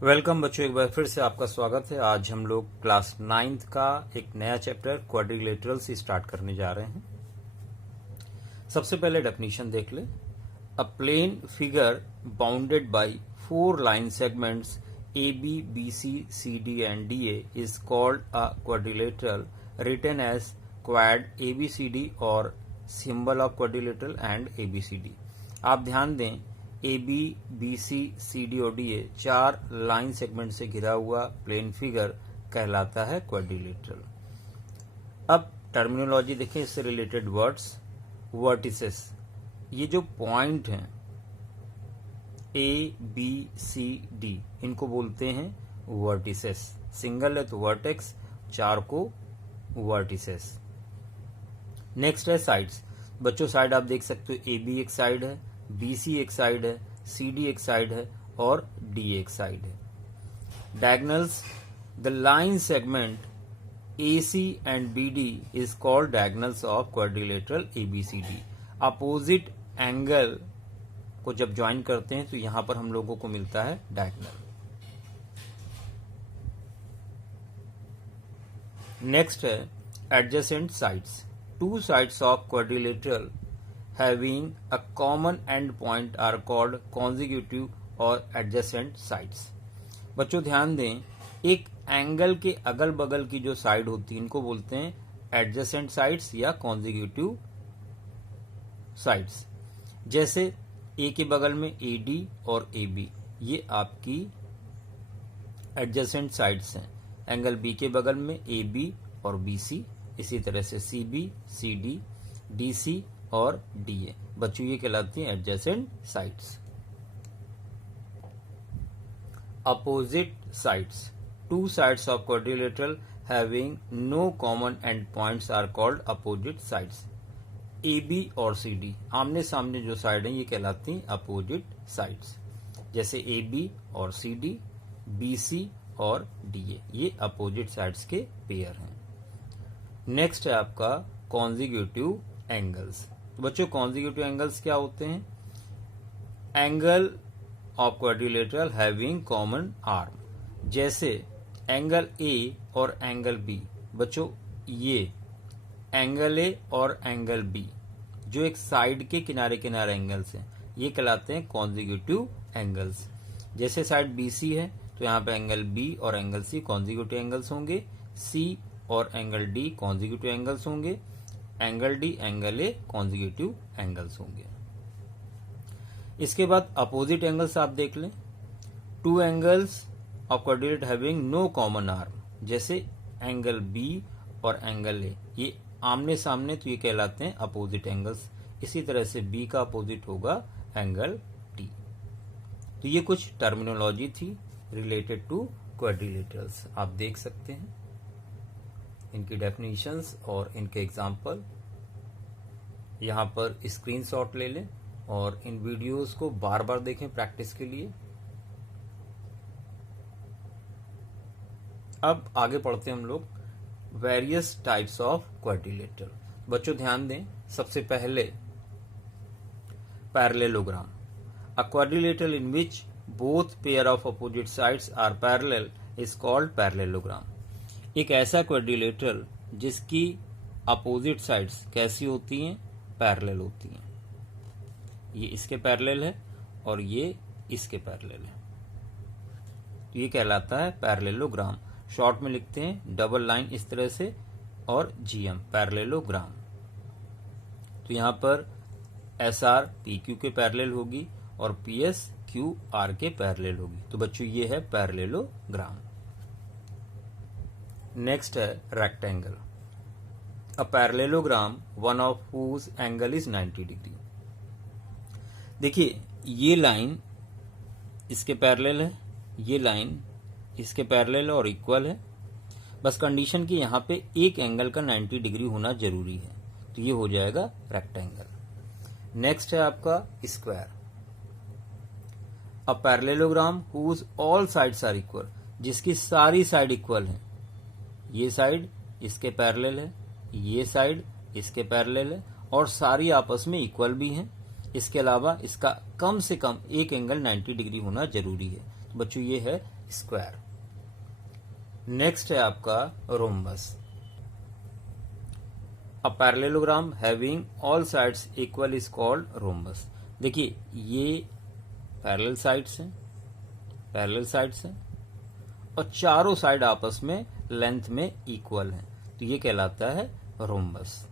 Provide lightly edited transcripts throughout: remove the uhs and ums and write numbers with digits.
Welcome बच्चों, एक बार फिर से आपका स्वागत है। आज हम लोग क्लास 9th का एक नया चैप्टर क्वाड्रिलेटरल्स स्टार्ट करने जा रहे हैं। सबसे पहले डेफिनेशन देख ले। A plane figure bounded by 4 line segments A B B C C D and D A is called a quadrilateral written as quad A B C D और symbol of quadrilateral and A B C D. आप ध्यान दें, A B B C C D और D A 4 line segment से घिरा हुआ plane figure कहलाता है क्वाड्रिलेटरल। अब टर्मिनोलॉजी देखें, इससे रिलेटेड वर्ड्स। वर्टिसेस, ये जो पॉइंट हैं ए बी सी डी, इनको बोलते हैं वर्टिसेस। सिंगल है तो वर्टेक्स, 4 को वर्टिसेस। नेक्स्ट है साइड्स। बच्चों साइड आप देख सकते हो, ए बी एक साइड है, बी सी एक साइड है, सी डी एक साइड है और डी एक साइड है। Diagonals, the line segment A C and B D is called diagonals of quadrilateral A B C D. Opposite angle को जब ज्वाइन करते हैं तो यहां पर हम लोगों को मिलता है डायगोनल। नेक्स्ट है adjacent sides. 2 sides of quadrilateral having a common end point are called consecutive और adjacent sides। बच्चों ध्यान दें, एक एंगल के अगल बगल की जो साइड होती है इनको बोलते हैं adjacent sides या consecutive sides। जैसे ए के बगल में ए डी और ए बी, ये आपकी adjacent sides हैं। एंगल बी के बगल में ए बी और बी सी, इसी तरह से C B, C D, D C और डी ए। बच्चों ये कहलाती हैं adjacent sides. Opposite sides. 2 sides of quadrilateral having no common end points are called opposite sides। A B और सी डी, आमने सामने जो साइड हैं ये कहलाती हैं अपोजिट साइड्स। जैसे ए बी और सी डी, बी सी और डी ए, ये अपोजिट साइड्स के पेयर हैं। नेक्स्ट है आपका कॉन्जिक्यूटिव एंगल्स। तो बच्चों कॉन्जिक्यूटिव एंगल्स क्या होते हैं? Angle of quadrilateral having common arm. जैसे एंगल ए और एंगल बी। बच्चों ये एंगल ए और एंगल बी जो एक साइड के किनारे किनारे एंगल्स हैं, ये कहलाते हैं कॉन्जिक्यूटिव एंगल्स। जैसे साइड बी सी है तो यहाँ पे एंगल बी और एंगल सी कॉन्जिक्यूटिव एंगल्स होंगे, सी और एंगल डी कॉन्जिक्यूटिव एंगल्स होंगे, angle D angle A consecutive angles होंगे। इसके बाद अपोजिट एंगल्स आप देख लें। 2 angles of quadrilateral having no common arm. जैसे एंगल बी और एंगल ए, ये आमने सामने, तो ये कहलाते हैं अपोजिट एंगल्स। इसी तरह से बी का अपोजिट होगा एंगल डी। तो ये कुछ टर्मिनोलॉजी थी रिलेटेड टू क्वाड्रिलेटरल्स, आप देख सकते हैं। इनकी डेफिनेशंस और इनके एग्जाम्पल यहाँ पर स्क्रीनशॉट ले लें और इन वीडियोस को बार बार देखें प्रैक्टिस के लिए। अब आगे पढ़ते हैं हम लोग वेरियस टाइप्स ऑफ क्वाड्रिलेटरल। बच्चों ध्यान दें, सबसे पहले parallelogram. A quadrilateral in which both pair of opposite sides are parallel is called parallelogram. एक ऐसा क्वाड्रिलेटरल जिसकी अपोजिट साइड्स कैसी होती हैं? पैरेलल होती हैं। ये इसके पैरेलल है और ये इसके पैरेलल है, तो ये कहलाता है पैरेललोग्राम। शॉर्ट में लिखते हैं डबल लाइन इस तरह से और जीएम, पैरेललोग्राम। तो यहां पर एस आर पी क्यू के पैरेलल होगी और पी एस क्यू आर के पैरेलल होगी। तो बच्चों ये है पैरेललोग्राम। नेक्स्ट है rectangle. A parallelogram one of whose angle is 90 degree. देखिए ये लाइन इसके पैरेलल है, ये लाइन इसके पैरेलल और इक्वल है। बस कंडीशन कि यहाँ पे एक एंगल का 90 डिग्री होना जरूरी है, तो ये हो जाएगा रेक्टेंगल। नेक्स्ट है आपका square. A parallelogram whose all sides are equal, जिसकी सारी साइड इक्वल है। ये साइड इसके पैरेलल है, ये साइड इसके पैरेलल है और सारी आपस में इक्वल भी हैं। इसके अलावा इसका कम से कम एक एंगल 90 डिग्री होना जरूरी है। तो बच्चों ये है स्क्वायर। नेक्स्ट है आपका rhombus. A parallelogram having all sides equal is called rhombus. देखिए ये पैरेलल साइड्स हैं और चारों साइड आपस में लेंथ में इक्वल हैं, तो ये कहलाता है रोम्बस।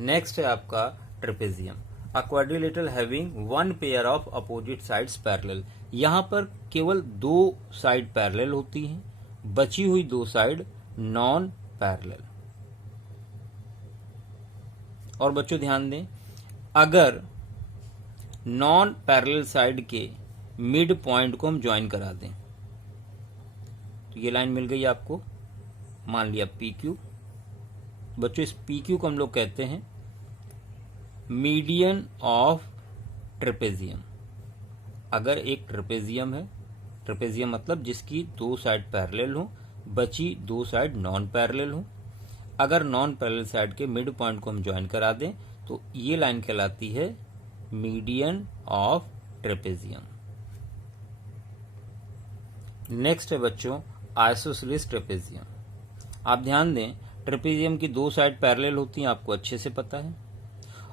नेक्स्ट है आपका trapezium. A quadrilateral having one pair of opposite sides parallel. यहां पर केवल दो साइड पैरेलल होती हैं, बची हुई दो साइड नॉन पैरेलल। और बच्चों ध्यान दें, अगर नॉन पैरेलल साइड के मिड पॉइंट को हम ज्वाइन करा दें तो ये लाइन मिल गई आपको, मान लिया पी क्यू। बच्चों इस पी क्यू को हम लोग कहते हैं मीडियन ऑफ ट्रेपेजियम। अगर एक ट्रेपेजियम है, ट्रेपेजियम मतलब जिसकी दो साइड पैरेलल हो, बची दो साइड नॉन पैरेलल हो, अगर नॉन पैरेलल साइड के मिड पॉइंट को हम ज्वाइन करा दें तो ये लाइन कहलाती है मीडियन ऑफ ट्रेपेजियम। नेक्स्ट है बच्चों आइसोसेलेस ट्रेपेजियम। आप ध्यान दें, ट्रेपेजियम की दो साइड पैरेलल होती हैं, आपको अच्छे से पता है,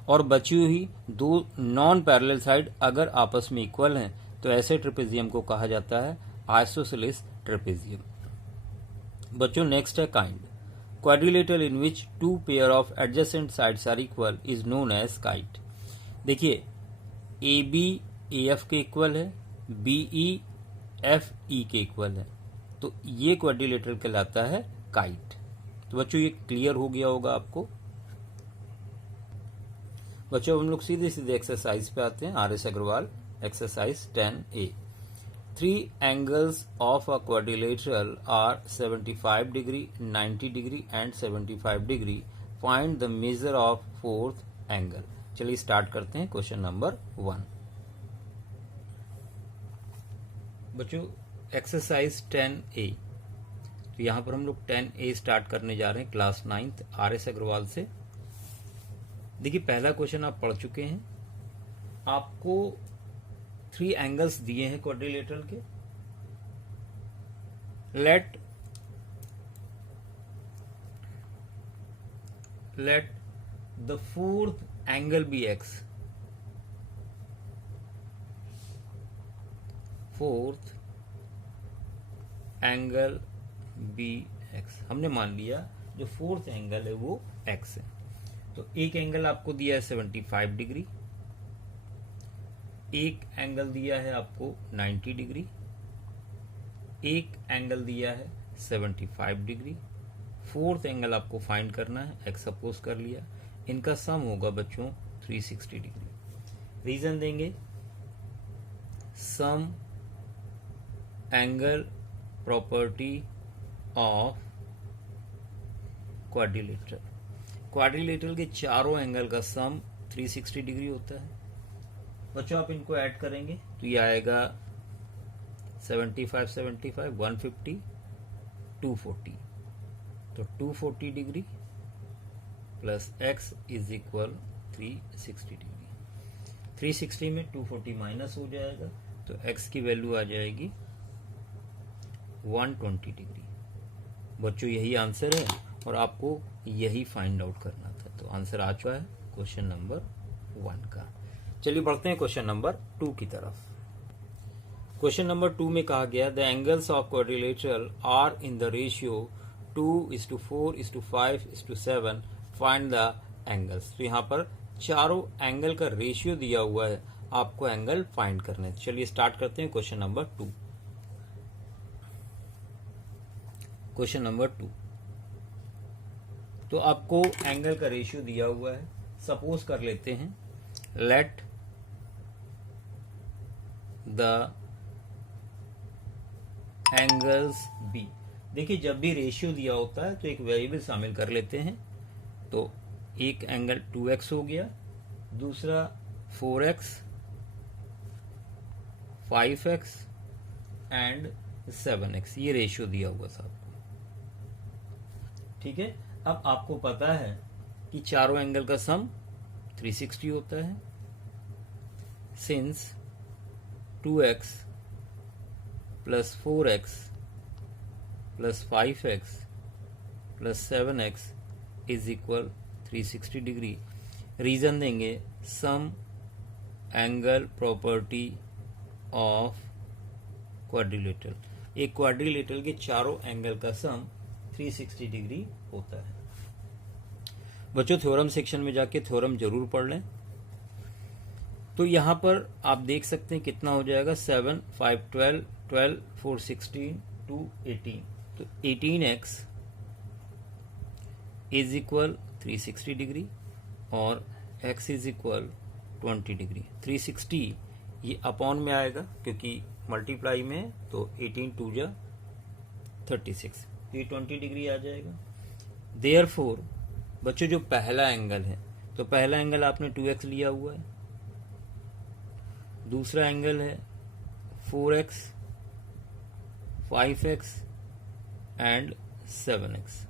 और बची हुई दो नॉन पैरेलल साइड अगर आपस में इक्वल हैं तो ऐसे ट्रेपेजियम को कहा जाता है आइसोसेलेस ट्रेपेजियम। बच्चों नेक्स्ट है kind. Quadrilateral in which two pair of adjacent sides are equal is known as kite. देखिए ए बी ए एफ के इक्वल है, बी ई एफ ई के इक्वल है, तो ये क्वाड्रिलेटरल कहलाता है काइट। तो बच्चों ये क्लियर हो गया होगा आपको। बच्चों हम लोग सीधे सीधे एक्सरसाइज पे आते हैं। R S Agarwal exercise 10A। 3 angles of a quadrilateral are 75 degree, 90 degree and 75 degree. Find the measure of fourth angle. चलिए स्टार्ट करते हैं क्वेश्चन नंबर 1। बच्चों एक्सरसाइज 10A, तो यहाँ पर हम लोग 10A स्टार्ट करने जा रहे हैं class 9th are S Agarwal से। देखिए पहला क्वेश्चन आप पढ़ चुके हैं, आपको 3 एंगल्स दिए हैं क्वाड्रिलेटरल के। Let the fourth angle be x. Fourth angle be x हमने मान लिया जो फोर्थ एंगल है वो एक्स है। तो एक एंगल आपको दिया है 75 डिग्री, एक एंगल दिया है आपको 90 डिग्री, एक एंगल दिया है 75 डिग्री। फोर्थ एंगल आपको फाइंड करना है, एक्स सपोज कर लिया। इनका सम होगा बच्चों 360 डिग्री। रीजन देंगे, sum angle property of quadrilateral. Quadrilateral के चारों एंगल का सम 360 डिग्री होता है। बच्चों आप इनको ऐड करेंगे तो ये आएगा 75 75 150 240, तो 240 degree plus x is equal 360 degree. 360 में 240 माइनस हो जाएगा तो x की वैल्यू आ जाएगी 120 डिग्री। बच्चों यही आंसर है और आपको यही फाइंड आउट करना था। तो आंसर आ चुका है क्वेश्चन नंबर 1 का। चलिए बढ़ते हैं क्वेश्चन नंबर 2 की तरफ। क्वेश्चन नंबर 2 में कहा गया the angles of quadrilateral are in the ratio 2:4:5:7, find the angles. तो यहाँ पर चारों एंगल का रेशियो दिया हुआ है, आपको एंगल फाइंड करने। चलिए स्टार्ट करते हैं क्वेश्चन नंबर 2। क्वेश्चन नंबर 2, तो आपको एंगल का रेशियो दिया हुआ है। सपोज कर लेते हैं लेट द एंगल्स बी। देखिए जब भी रेशियो दिया होता है तो एक वेरिएबल शामिल कर लेते हैं। तो एक एंगल 2x हो गया, दूसरा 4x, 5x एंड 7x, ये रेशियो दिया हुआ था आपको। ठीक है, अब आपको पता है कि चारों एंगल का सम 360 होता है। Since 2x plus 4x plus 5x plus 7x is equal 360 degree. Reason देंगे sum angle property of quadrilateral. एक क्वाड्रिलेटरल के चारों एंगल का सम 360 डिग्री होता है। बच्चों थ्योरम सेक्शन में जाके थ्योरम जरूर पढ़ लें। तो यहां पर आप देख सकते हैं कितना हो जाएगा, 7 5 12 12 4 16 2 18। तो 18x इज इक्वल 360 डिग्री और x इज इक्वल 20 डिग्री। 360 ये अपॉन में आएगा क्योंकि मल्टीप्लाई में, तो 18 2 जा 36, ये 20 डिग्री आ जाएगा। देयरफॉर बच्चों जो पहला एंगल है, तो पहला एंगल आपने 2x लिया हुआ है, दूसरा एंगल है 4x 5x एंड 7x।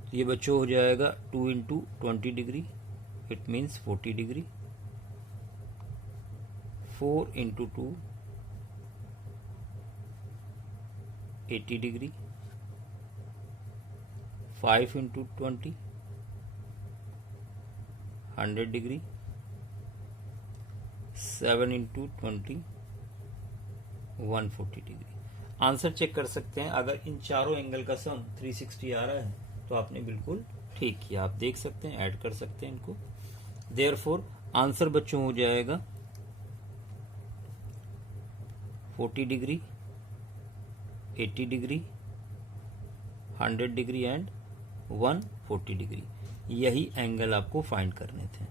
तो ये बच्चों हो जाएगा 2 into 20 degree, it means 40 degree. 4 into 2 80 degree. 5 into 20 100 degree. 7 into 20 140 degree. Answer check कर सकते हैं। अगर इन चारों एंगल का सम 360 आ रहा है तो आपने बिल्कुल ठीक किया। आप देख सकते हैं, ऐड कर सकते हैं इनको। देयरफॉर आंसर बच्चों हो जाएगा 40 degree, 80 degree, 100 degree and 140 degree. यही एंगल आपको फाइंड करने थे।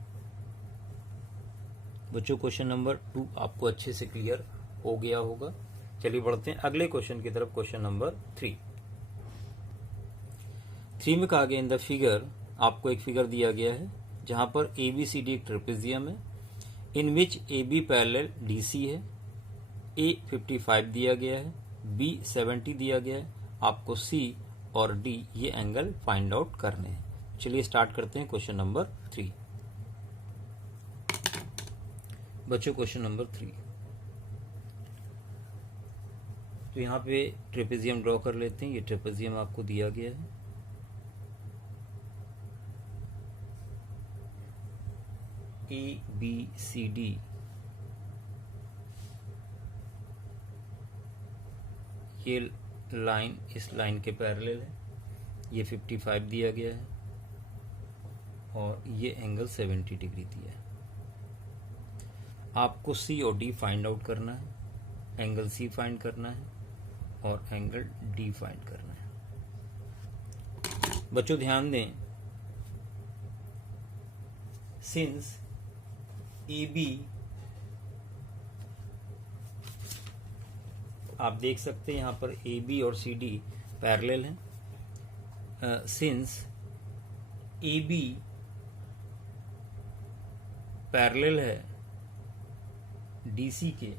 बच्चों क्वेश्चन नंबर 2 आपको अच्छे से क्लियर हो गया होगा। चलिए बढ़ते हैं अगले क्वेश्चन की तरफ। क्वेश्चन नंबर 3 में कहा गया इन द फिगर, आपको एक फिगर दिया गया है जहां पर ABCD एक ट्रेपेजियम है, इन विच AB पैरेलल DC है। A 55 दिया गया है, B 70 दिया गया है। आपको C और D ये एंगल फाइंड आउट करने हैं। चलिए स्टार्ट करते हैं क्वेश्चन नंबर 3। बच्चों क्वेश्चन नंबर 3, तो यहाँ पे ट्रेपेजियम ड्रॉ कर लेते हैं। ये ट्रेपेजियम आपको दिया गया है। ABCD ये लाइन इस लाइन के पैरेलल है। ये 55 दिया गया है और ये एंगल 70 डिग्री दिया है। आपको C और D फाइंड आउट करना है। एंगल C फाइंड करना है और एंगल D फाइंड करना है। बच्चों ध्यान दें, सिंस AB आप देख सकते हैं यहाँ पर AB और CD पैरेलल हैं। सिंस AB पैरेलल है DC के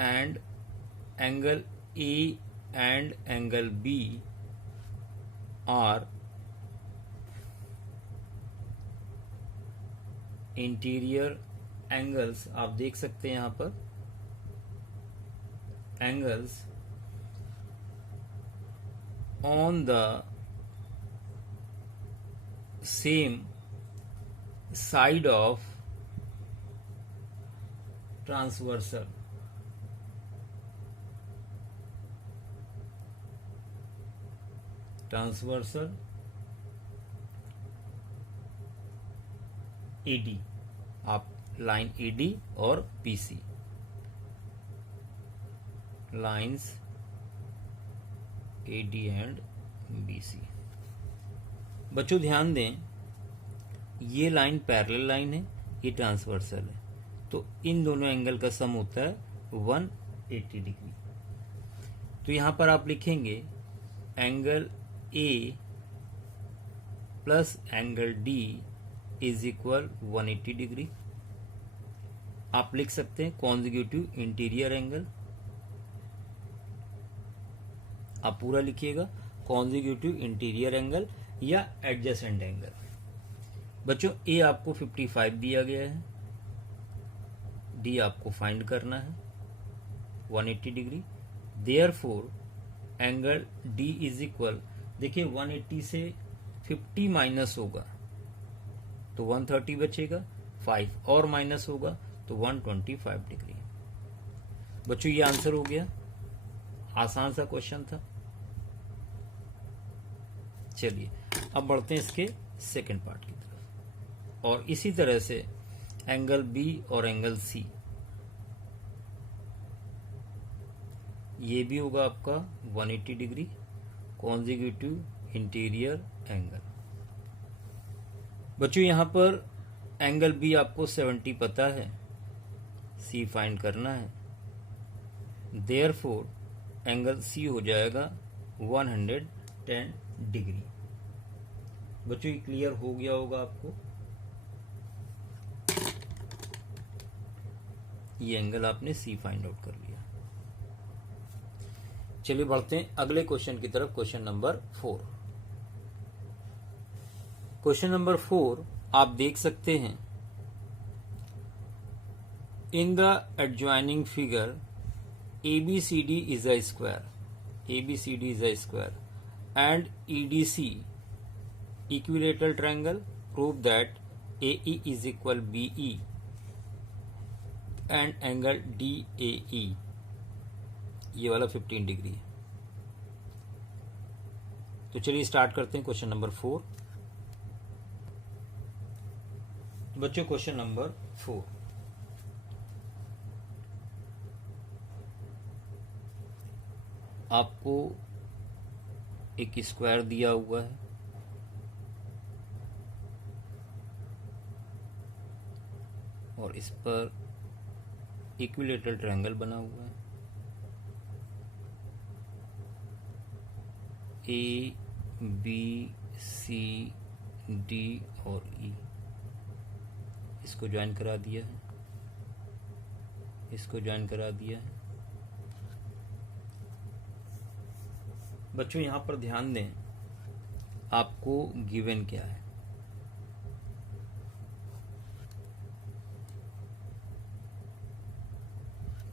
and angle A and angle B are interior angles. आप देख सकते हैं यहां पर angles on the same side of transversal. Transversal AD, आप लाइन AD और BC lines AD and BC। बच्चों ध्यान दें, ये लाइन पैरेलल लाइन है, ये ट्रांसवर्सल है, तो इन दोनों एंगल का सम होता है 180 डिग्री। तो यहां पर आप लिखेंगे angle A plus angle D is equal 180 degree. आप लिख सकते हैं कॉन्जिक्यूटिव इंटीरियर एंगल। आप पूरा लिखिएगा कॉन्जिक्यूटिव इंटीरियर एंगल या एडजेसेंट एंगल। बच्चों ए आपको 55 दिया गया है, डी आपको फाइंड करना है 180 degree. Therefore angle D is equal, देखिए 180 से 50 माइनस होगा तो 130 बचेगा, 5 और माइनस होगा तो 125 डिग्री। बच्चों ये आंसर हो गया, आसान सा क्वेश्चन था। चलिए अब बढ़ते हैं इसके सेकंड पार्ट की तरफ। और इसी तरह से एंगल बी और एंगल सी, ये भी होगा आपका 180 डिग्री कॉन्जिक्यूटिव इंटीरियर एंगल। बच्चों यहां पर एंगल बी आपको 70 पता है, सी फाइंड करना है। देयरफॉर एंगल सी हो जाएगा 110 डिग्री। बच्चों ये क्लियर हो गया होगा आपको, ये एंगल आपने सी फाइंड आउट कर लिया। चलिए बढ़ते हैं अगले क्वेश्चन की तरफ, क्वेश्चन नंबर 4। क्वेश्चन नंबर 4 आप देख सकते हैं, in the adjoining figure ABCD is a square, ABCD is a square and EDC equilateral triangle, prove that AE is equal BE and angle DAE, ये वाला 15 डिग्री है। तो चलिए स्टार्ट करते हैं क्वेश्चन नंबर 4। बच्चों क्वेश्चन नंबर 4, आपको एक स्क्वायर दिया हुआ है और इस पर इक्विलेटरल ट्रायंगल बना हुआ है। ए बी सी डी और ई, इसको ज्वाइन करा दिया है, इसको ज्वाइन करा दिया है। बच्चों यहां पर ध्यान दें, आपको गिवन क्या है,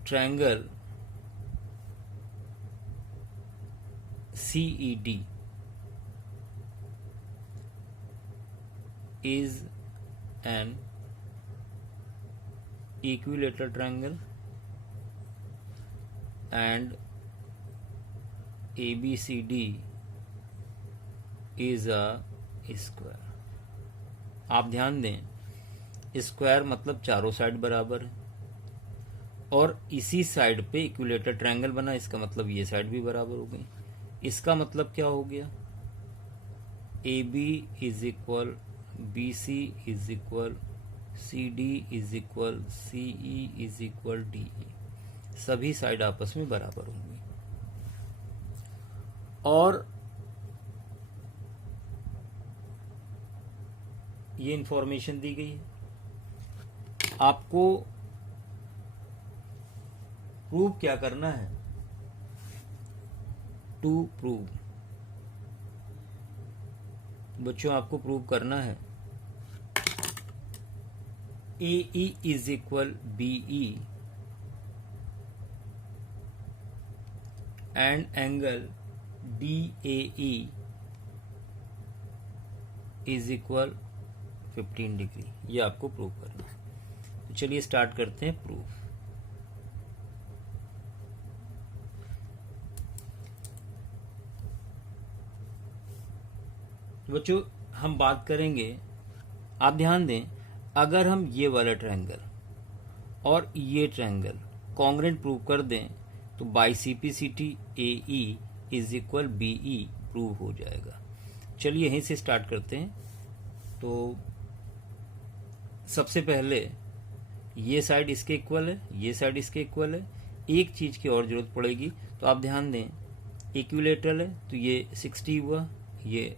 triangle CED is an equilateral triangle and ABCD is a square। आप ध्यान दें, स्क्वायर मतलब चारों साइड बराबर है और इसी साइड पे इक्विलेटरल ट्रायंगल बना, इसका मतलब ये साइड भी बराबर हो गई। इसका मतलब क्या हो गया, AB is equal BC is equal CD is equal CE is equal DE, सभी साइड आपस में बराबर होंगी। और ये इंफॉर्मेशन दी गई है, आपको प्रूव क्या करना है, टू प्रूव। बच्चों आपको प्रूव करना है AE is equal BE and angle DAE is equal 15 degree, ये आपको प्रूव करना है। तो चलिए स्टार्ट करते हैं प्रूफ। बच्चों हम बात करेंगे, आप ध्यान दें, अगर हम ये वाला ट्रायंगल और ये ट्रायंगल कॉन्ग्रुएंट प्रूव कर दें तो by CPCT AE is equal BE prove हो जाएगा। चलिए यहीं से स्टार्ट करते हैं। तो सबसे पहले ये साइड इसके इक्वल है, ये साइड इसके इक्वल है। एक चीज की और जरूरत पड़ेगी, तो आप ध्यान दें, इक्विलेटरल है तो ये 60 हुआ, ये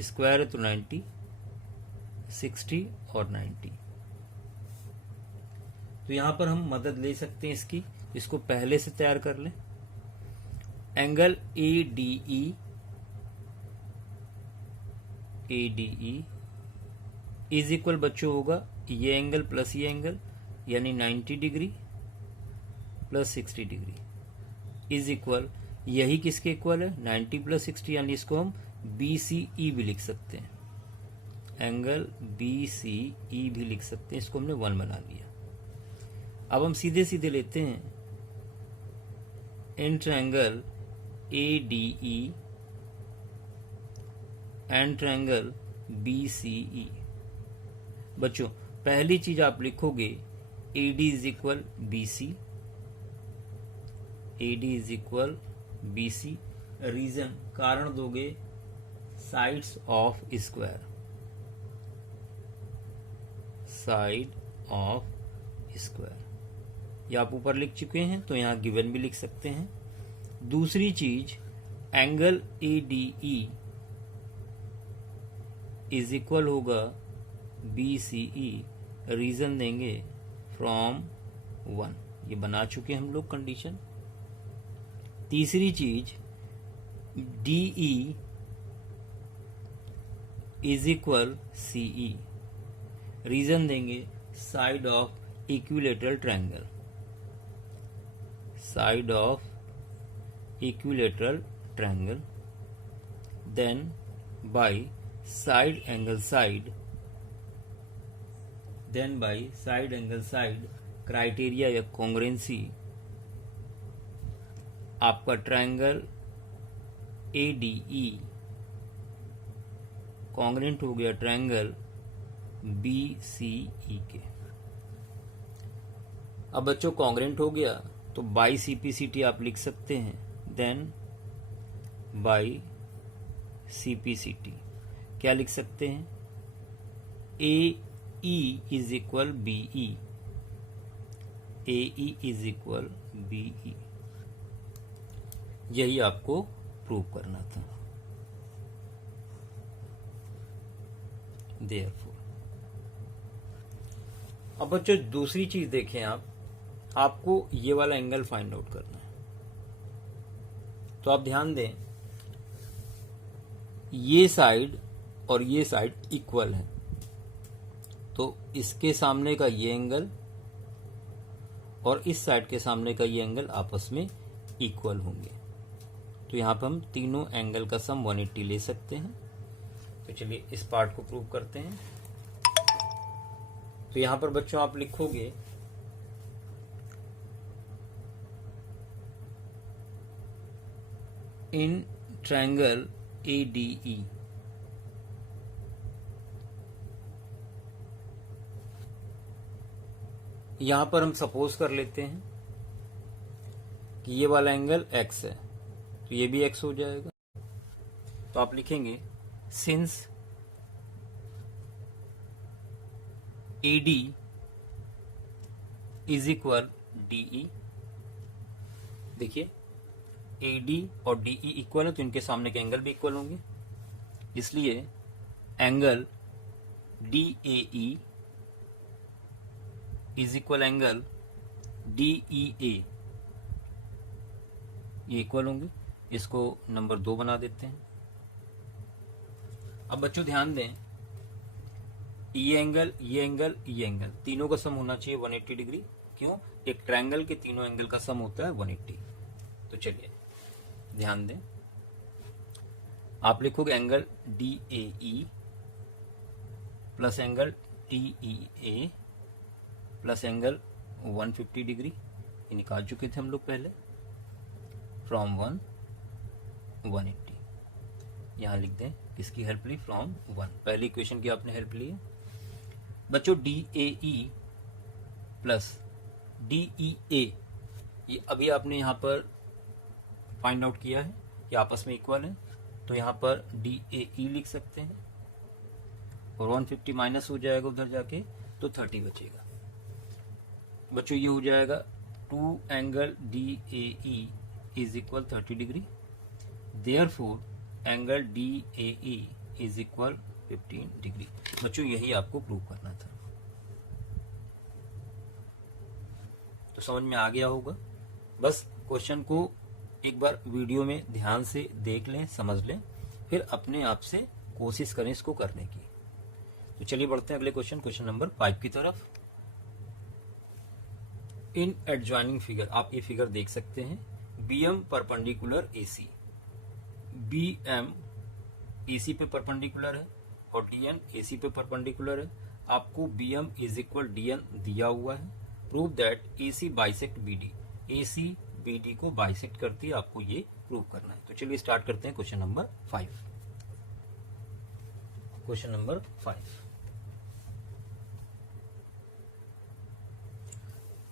स्क्वायर है तो 90, 60 और 90। तो यहां पर हम मदद ले सकते हैं इसकी, इसको पहले से तैयार कर लें। एंगल ADE इज इक्वल बच्चों होगा ये एंगल प्लस ये एंगल यानी 90 degree plus 60 degree is equal, यही किसके इक्वल है 90 प्लस 60, यानी इसको हम BCE भी लिख सकते हैं, एंगल BCE भी लिख सकते हैं, इसको हमने 1 बना लिया। अब हम सीधे सीधे लेते हैं in triangle ADE and triangle BCE। बच्चों पहली चीज आप लिखोगे AD is equal BC, AD is equal BC, reason कारण दोगे sides of square, side of square, ये आप ऊपर लिख चुके हैं तो यहां गिवन भी लिख सकते हैं। दूसरी चीज एंगल ADE इज इक्वल होगा BCE, रीजन देंगे फ्रॉम 1, ये बना चुके हम लोग कंडीशन। तीसरी चीज DE is equal CE, reason देंगे side of equilateral triangle, side of equilateral triangle, then by side angle side, then by side angle side criteria या कॉन्ग्रुएंसी, आपका ट्रायंगल ADE कॉन्ग्रुएंट हो गया ट्रायंगल BCE के। अब बच्चों कॉन्ग्रुएंट हो गया तो बाई CPCT आप लिख सकते हैं, देन बाई CPCT क्या लिख सकते हैं, AE is equal BE, AE is equal BE, यही आपको प्रूव करना था। Therefore, अब बच्चों दूसरी चीज देखें आप, आपको ये वाला एंगल फाइंड आउट करना है, तो आप ध्यान दें ये साइड और ये साइड इक्वल है, तो इसके सामने का ये एंगल और इस साइड के सामने का ये एंगल आपस में इक्वल होंगे, तो यहां पर हम तीनों एंगल का सम 180 ले सकते हैं। तो चलिए इस पार्ट को प्रूव करते हैं। तो यहां पर बच्चों आप लिखोगे इन ट्रायंगल ADE यहां पर हम सपोज कर लेते हैं कि ये वाला एंगल x है, तो ये भी x हो जाएगा। तो आप लिखेंगे since AD is equal DE, देखिए AD और DE इक्वल है तो इनके सामने के एंगल भी इक्वल होंगे, इसलिए angle DAE is equal angle DEA, ये इक्वल होंगे, इसको नंबर 2 बना देते हैं। अब बच्चों ध्यान दें ये एंगल ये एंगल ये एंगल तीनों का सम होना चाहिए 180 डिग्री, क्यों, एक ट्रायंगल के तीनों एंगल का सम होता है 180। तो चलिए ध्यान दें, आप लिखोगे angle DAE plus angle TEA plus angle 150 degree, ये निकाल चुके थे हम लोग पहले, फ्रॉम 180, यहां लिख दें किसकी हेल्प ली, फ्रॉम 1, पहली इक्वेशन की आपने हेल्प ली है। बच्चों DAE प्लस DEA ये अभी आपने यहां पर फाइंड आउट किया है कि आपस में इक्वल है, तो यहां पर DAE लिख सकते हैं और 150 माइनस हो जाएगा उधर जाके तो 30 बचेगा। बच्चों ये हो जाएगा 2 angle DAE is equal 30 degree, therefore angle DAE is equal 15 degree. बच्चों यही आपको प्रूव करना था, तो समझ में आ गया होगा। बस क्वेश्चन को एक बार वीडियो में ध्यान से देख लें, समझ लें, फिर अपने आप से कोशिश करें इसको करने की। तो चलिए बढ़ते हैं अगले क्वेश्चन, क्वेश्चन नंबर 5 की तरफ। इन एडजॉइनिंग फिगर आप ये फिगर देख सकते हैं, BM perpendicular AC, BM AC पे परपेंडिकुलर है और DN AC पे परपेंडिकुलर है। आपको BM इज इक्वल DN दिया हुआ है। Prove that AC bisect BD, AC BD को बाइसेक्ट करती है, आपको ये प्रूव करना है। तो चलिए स्टार्ट करते हैं क्वेश्चन नंबर 5। क्वेश्चन नंबर 5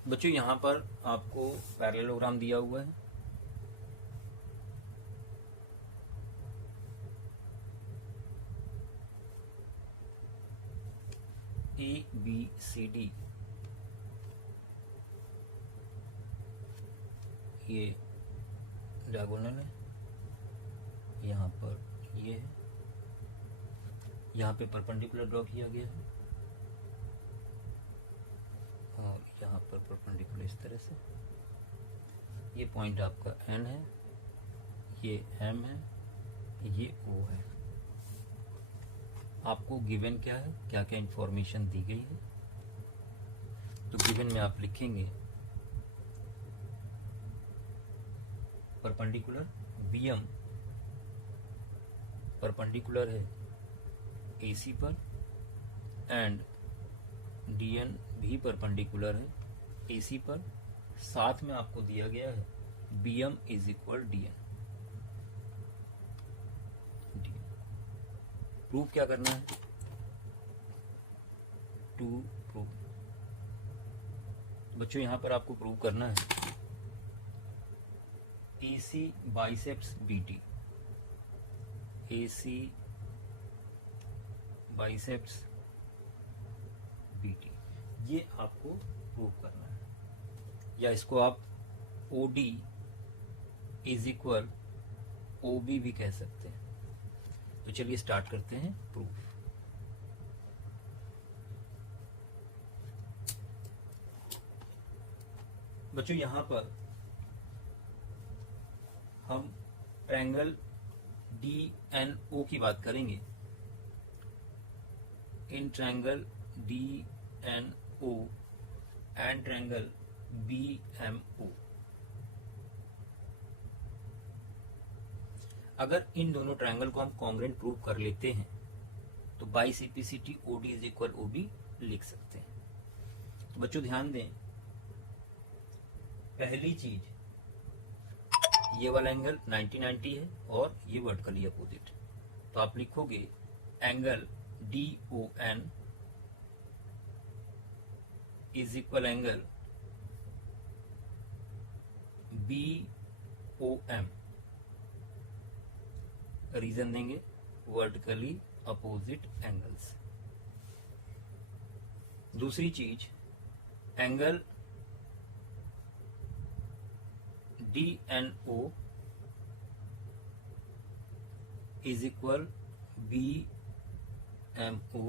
बच्चों, यहां पर आपको पैरेललोग्राम दिया हुआ है। ABCD, ये डायगोनल है, यहाँ पर ये है, यहाँ पे परपेंडिकुलर ड्रॉ किया गया है और यहाँ पर परपेंडिकुलर इस तरह से। ये पॉइंट आपका N है, ये M है, ये O है। आपको गिवन क्या है, क्या क्या इंफॉर्मेशन दी गई है। तो गिवन में आप लिखेंगे परपेंडिकुलर BM परपेंडिकुलर है AC पर एंड DN भी परपेंडिकुलर है AC पर। साथ में आपको दिया गया है BM is equal DN। Prove क्या करना है, टू प्रूव। बच्चों यहां पर आपको प्रूव करना है AC बाइसेप्ट्स BD, AC बाइसेप्ट्स BD, ये आपको प्रूव करना है। या इसको आप OD इज इक्वल OB भी कह सकते हैं। तो चलिए स्टार्ट करते हैं प्रूफ। बच्चों यहां पर हम ट्रायंगल DNO की बात करेंगे। In triangle DNO and triangle BMO, अगर इन दोनों ट्रायंगल को हम कॉन्ग्रुएंट प्रूव कर लेते हैं तो by simplicity OD is equal OB लिख सकते हैं। तो बच्चों ध्यान दें, पहली चीज ये वाला एंगल 90-90 है और ये वर्टिकली अपोजिट। तो आप लिखोगे angle DON is equal angle BOM। Reason देंगे वर्टिकली अपोजिट एंगल्स। दूसरी चीज angle DNO is equal BMO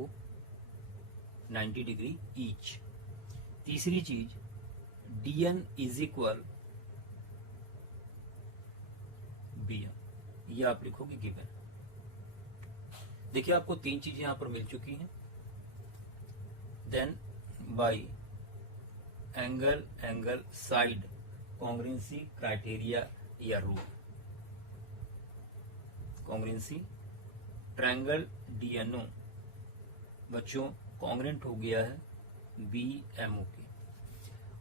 90 degree each. तीसरी चीज DN इज इक्वल BM, ये आप लिखोगे गिवन। देखिए आपको तीन चीजें यहां पर मिल चुकी हैं। Then by angle side congruency criteria या रूल, कॉन्ग्रुएंसी ट्रायंगल DNO बच्चों कॉन्ग्रुएंट हो गया है BMO के।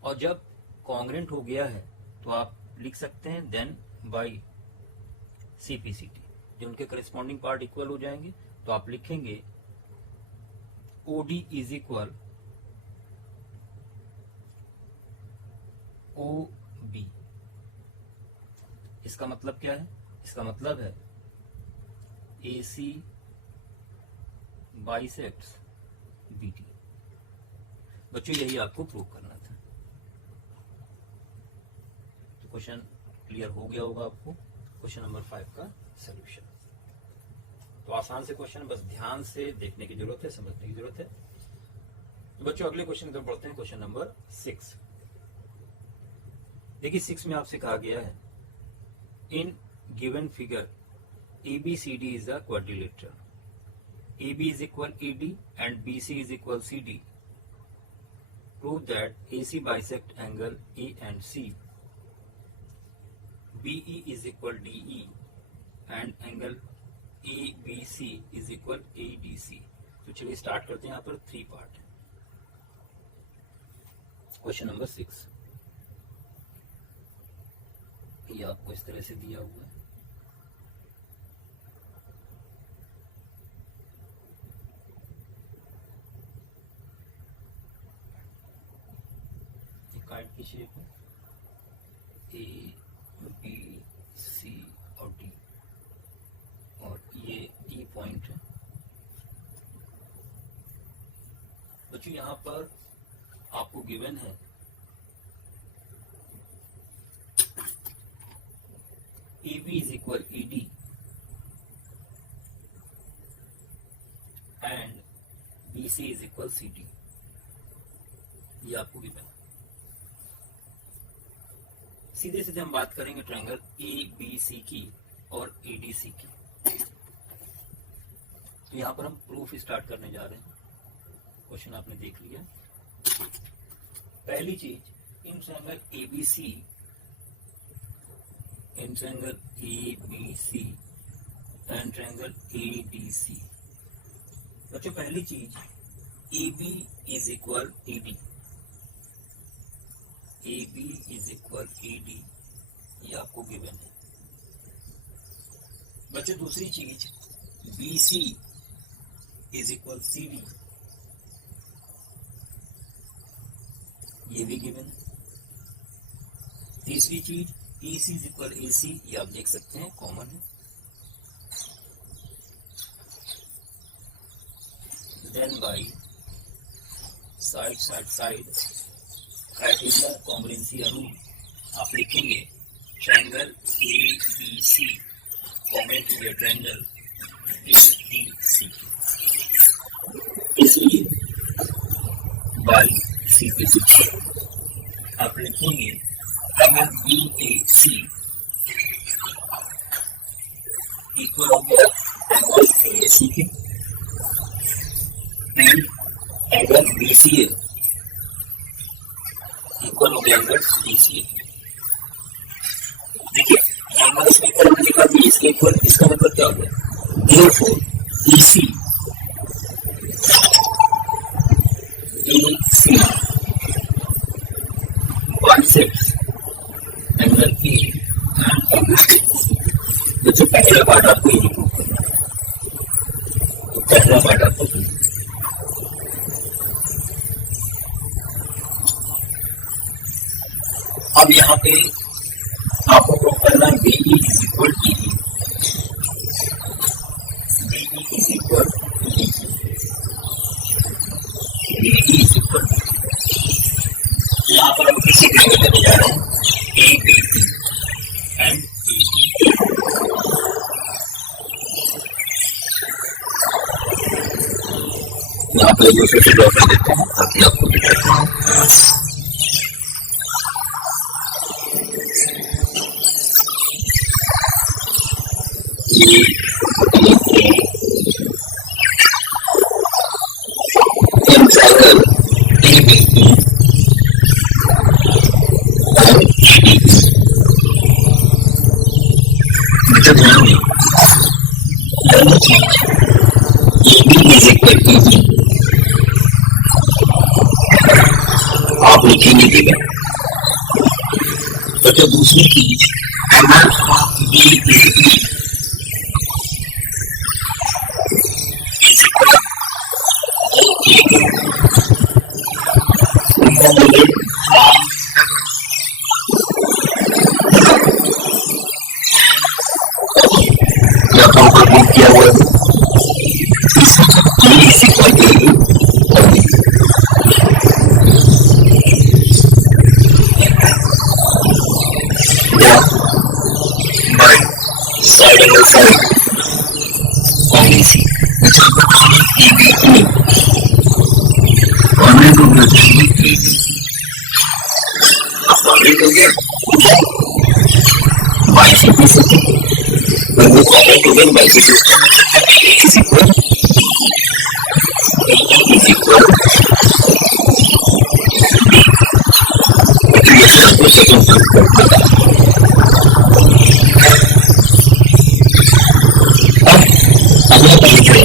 और जब कॉन्ग्रुएंट हो गया है तो आप लिख सकते हैं देन बाय CPCT, जो उनके करस्पॉन्डिंग पार्ट इक्वल हो जाएंगे। तो आप लिखेंगे OD इज इक्वल OB। इसका मतलब क्या है, इसका मतलब है AC बाइसेप्ट्स BD। बच्चों यही आपको प्रूव करना था। तो क्वेश्चन क्लियर हो गया होगा आपको। क्वेश्चन नंबर 5 का सॉल्यूशन। तो आसान से क्वेश्चन, बस ध्यान से देखने की जरूरत है, समझने की जरूरत है। तो बच्चों अगले क्वेश्चन की तरफ बढ़ते हैं, क्वेश्चन नंबर 6। देखिए 6 में आपसे कहा गया है in given figure ABCD is a quadrilateral, AB is equal ED and BC is equal CD, Prove that AC bisect angle A and C. BE is equal DE and angle ABC is equal ADC. तो चलिए start करते हैं यहाँ पर 3 part. Question number 6 ये आपको इस तरह से दिया हुआ है. कार्ड की शेप है ए बी सी और डी और ये ई पॉइंट है. बच्चों यहां पर आपको गिवन है A B is equal E D and B C is equal C D. ये आपको गिवन है. सीधे सीधे हम बात करेंगे ट्रायंगल ए बी सी की और ए डी सी की. तो यहां पर हम प्रूफ स्टार्ट करने जा रहे हैं. क्वेश्चन आपने देख लिया. पहली चीज, in triangle A B C and triangle A D C. बच्चों पहली चीज A B is equal A D. AB is equal AD ये आपको गिवन है. बच्चों दूसरी चीज BC इज इक्वल CD ये भी गिवन है. तीसरी चीज AC इज इक्वल AC ये आप देख सकते हैं कॉमन है. Then by side criteria congruency rule आप लिखेंगे triangle A B C common to the triangle A D C. इसलिए बाय सी पे आप लिखेंगे triangle B A C equal हो गया ट्रायंगल ए सी के and triangle B C equal हो गया एंगल DCA. देखिए एंगल इसमें इक्वल होने के बाद इसके इक्वल, इसका मतलब क्या हो गया? Therefore EC bisects angle A and angle DC. बच्चों पहला पार्ट आपको ये प्रूव करना है. तो पहला पार्ट आपको अब यहाँ पे आपको प्रूव करना है BE is equal DE. BE is equal DE. BE is equal यहाँ पर हम किसी ट्रायंगल लेने जा रहे हैं ABD एंड AD. यहाँ पर दूसरे से ड्रॉ कर देते हैं ताकि आपको दिखाते हैं. आप लिखेंगे देगा. तो दूसरी चीज किया हुआ side and side only see which are the EBE corner को बचाएंगे EB. अब कॉर्नर हो गया बाइसेक्टर से when the corner to the bicycle is equal is equal second करता है। अगला पॉइंट है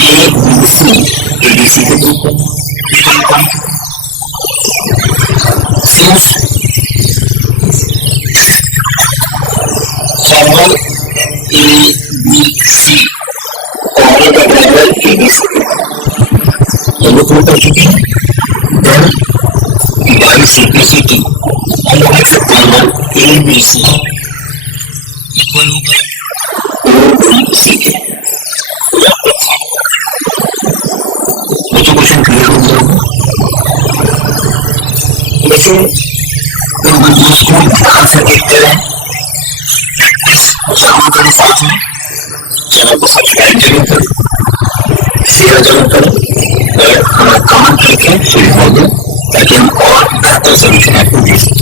एबीसी, एबीसी के ग्रुप को सिंस फॉर्मल एबीसी और का ड्राइवर एबीसी ये लोग प्रूव कर चुके हैं। देन बाई सिंप्लिसिटी हम लोग से फॉर्मल एबीसी इक्वल होगा ओबीसी के। मुझे क्वेश्चन क्लियर हो गया होगा। वैसे इन वीडियोस को ध्यान से देखते रहें, प्रैक्टिस जरूर करें, साथ में चैनल को सब्सक्राइब जरूर करें, शेयर जरूर करें और हमें कमेंट करके फीडबैक दें ताकि हम और बेहतर सोल्यूशन आपको दे सकें।